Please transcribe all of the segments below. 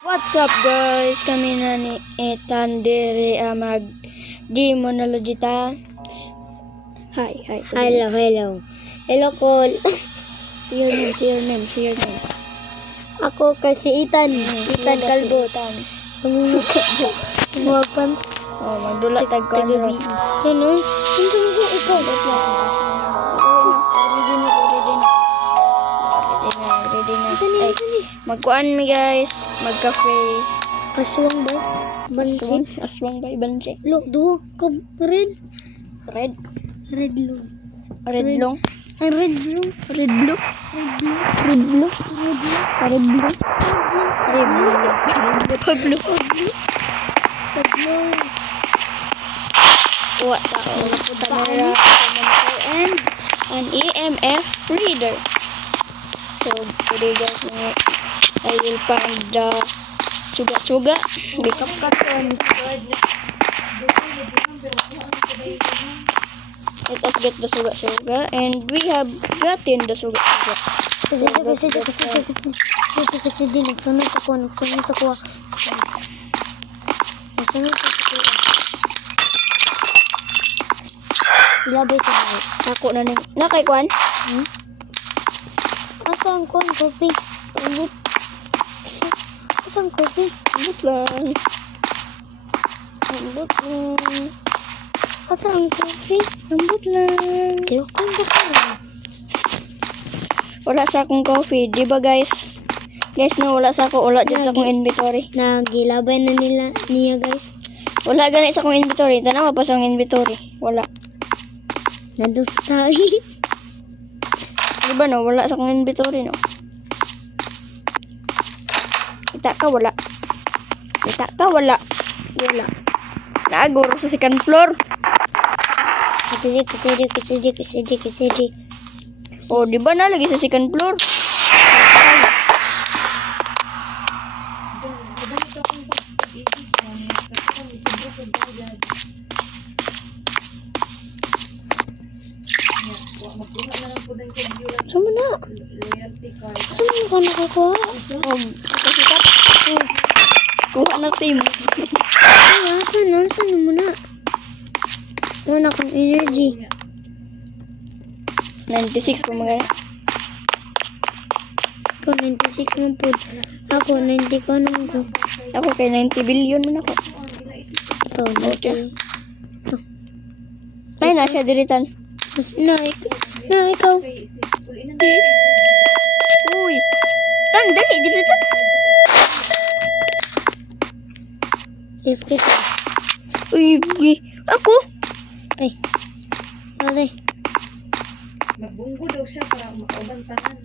What's up guys? Kami na ni Ethan Dere mag-demonology ta. Hi. Hello, Cole. See your name. Ako kasi Ethan Kalbo. Huwagpan. Oh, magdula tag konro. Yan o. Hindi mo ikaw. Ready na. Ay, magkuan mi guys. Magkafe. Aswang ba? Bansin. Aswang ba ibanche? Look, duho. Red. Red Red long. Ay, red blue. Red blue. What the camera and an EMF reader. So today guys, I will find the suga. Let us get the suga, and we have gotten the suga. Kasi di nagsunod ako. Ilabay ko na. Ako na ni. Nakay kuan? Asang kon kopi? Ambot Asang kopi? lang. Asang kopi? Ambot lang. Kilokon ba ka? Wala sa akong coffee, di ba guys? Guys, na wala sa ako, wala dyan sa akong inventory. Nagilabay na niya guys. Wala ganit sa akong inventory. Tanawa pa sa akong inventory. Wala. Nadustay. Di ba no? Wala sa akong inventory no? Kita ka, wala. Wala. Naaguro sa second floor. Kasi. Oh, di ba na lagi sa second floor? Sama na. Saan mo ka nakakuha? Oh, kasikat. Kuha na team. Ay, saan mo na? Wala kang energy. 96 po mga. Ikaw 96 mo po. Ako 90 ko naman ko. Ako kay 90 billion man ako. Ikaw Okay. 90. Ay, nasa diritan. Na, ikaw. Uy. Dali, diritan. Yes, kita. Uy. Ako. Ay. Alay. Magbunggo daw siya para makauban tanan.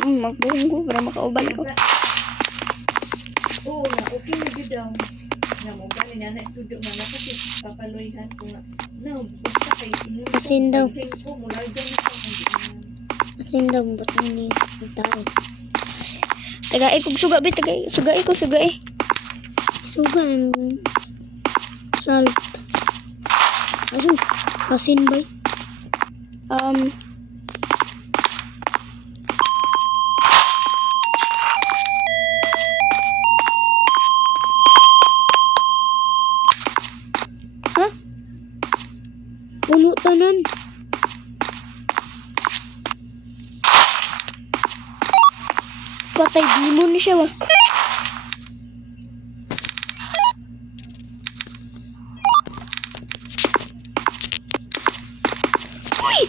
Magbunggo para makauban ko. Oo nga, okay na yun daw. Nga mo gani na studio nga na kasi papaloyhan ko nga. No, basta kay inulit ko. Asin daw. Ko, mula dyan na sa Asin daw, ba't nini tao? Tagay kog suga be, sugai ko. Suga ang salt. Asin ba? Ha? Puno tanan. Patay demon ni siya ba? Uy!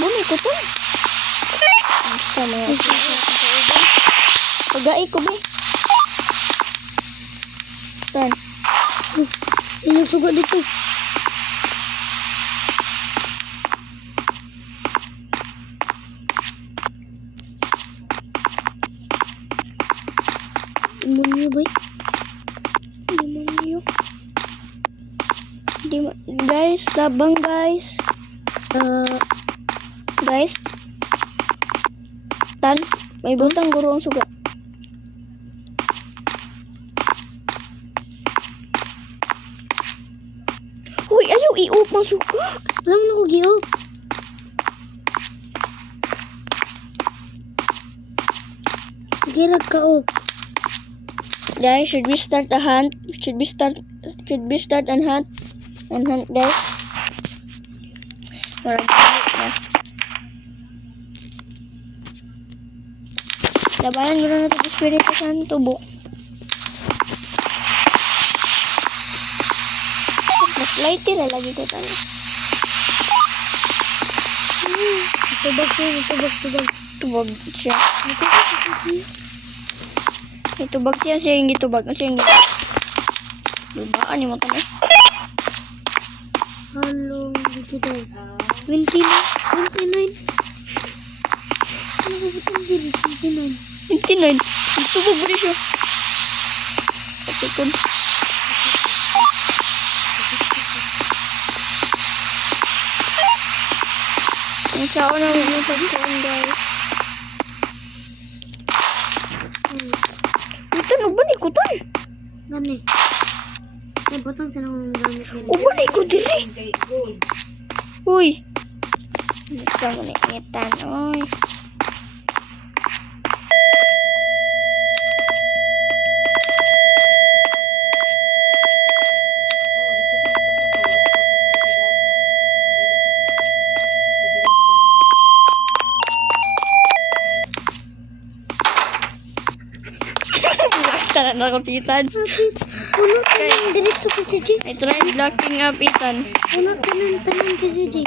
Bumi ko to. Sama yan. Pagay ko ba? Tan. Ano suga dito? Demonyo ba? Demonyo. guys. Tabang guys. Guys. Tan, may butang guro ang suga. Uy, ayaw i-off ang suga. Wala mo na ko gi-off. Sige, ka-off. Guys, should we start a hunt? Should we start an hunt? An hunt, guys. Alright, na. Labanan mo na natin Espiritu Santo, buk. Mas lighty na lagi ko tayo. Tubag. Tubag siya. Itubag siya yung gitubag. Siya yung gitubag. Dubaan yung mata mo. Halong dito. 29. Ano ba itong dili? 29. 29. Itubag mo rin siya. Kapikon. Ang sao na yung pagkain, guys. Ito, nabani ko to eh. Gani. Ay, butang sila ng gamit nila. Ubani ko dili. Kay gold. Uy. Isa mo na ingitan. Uy. Oh, dito siya nakapasok. Nakapasok sa Davao. Sa Manila siya nakapasok. Sa Bilasan. Nakita na nakapitan. Puno tanan diretso kasi G. I tried locking up Ethan. Puno tanan kasi G.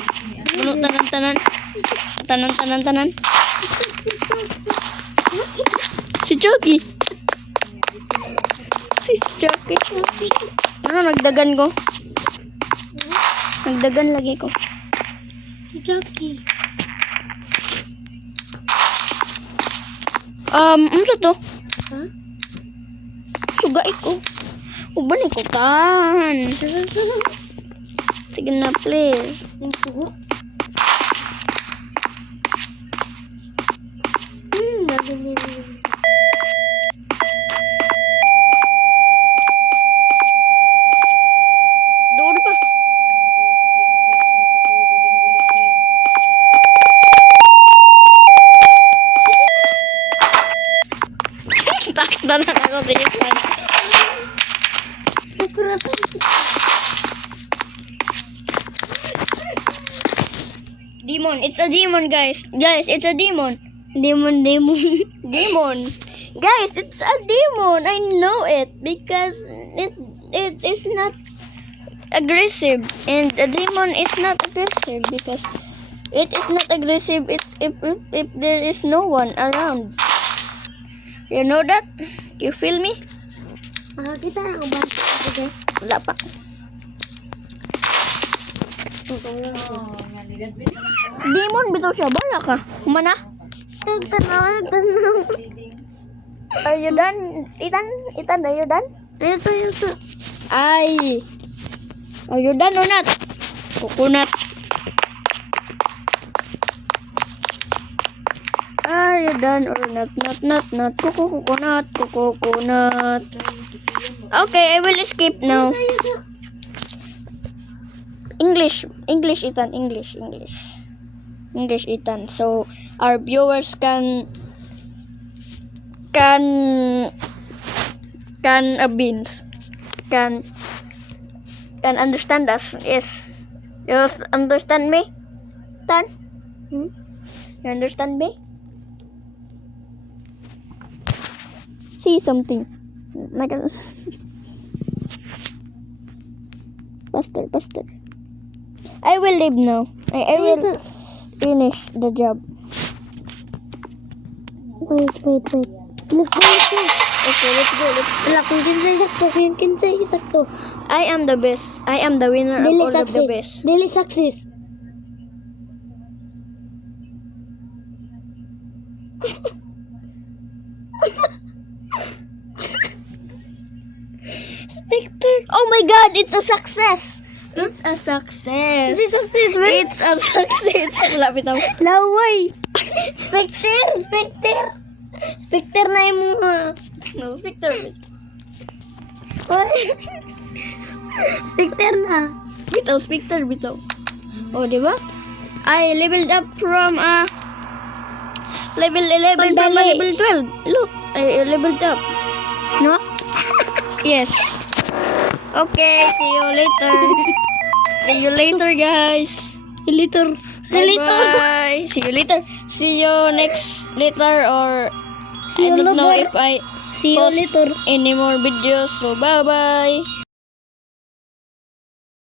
Puno tanan-tanan. Tanan-tanan-tanan. Si Chucky. Si Chucky. Ano, nagdagan ko? Nagdagan lagi ko. Si Jackie. Ano to? Ha? Sugay ko. Uban ko tan. Sige na, please. Yung pugo. Madali. Doon pa. Takta na ako sa Ethan. Nakuratan. Demon. It's a demon, guys. Guys, it's a demon. Demon. Demon. Guys, it's a demon. I know it because it is not aggressive, and a demon is not aggressive because it is not aggressive if there is no one around. You know that? You feel me? Makakita na ako ba? Okay. Wala pa. Oh, nga nigadbit na ako. Demon bitaw siya. Bala ka. Humana. Nagtanaw. Feeding. Are you done? Ethan, are you done? Ito. Ay. Are you done or not? Coconut. Are you done or not? Not. Coconut. Okay, I will escape now. English, Ethan, English, Ethan. So our viewers can understand us. Yes, you understand me, Tan? You understand me? See something. Like a... Faster. I will leave now. I will finish the job. Wait. Let's go. Okay, let's go. Wala kung kinsay sakto. I am the best. I am the winner of all of the best. Daily success. Oh my God! It's a success. It's a success. It's a success, man. It's a success. Lapit ako. Laway. Specter. Specter na yung mga... No, Victor. Specter na. Bitaw, Victor, bitaw. Oh, di ba? I leveled up from level 11 from Pandali. level 12. Look, I leveled up. No? Yes. Okay, see you later. See you later, guys. Later. Bye. See you later. See you next later, or See I you don't know later. if I See you post later. any more videos. So bye bye.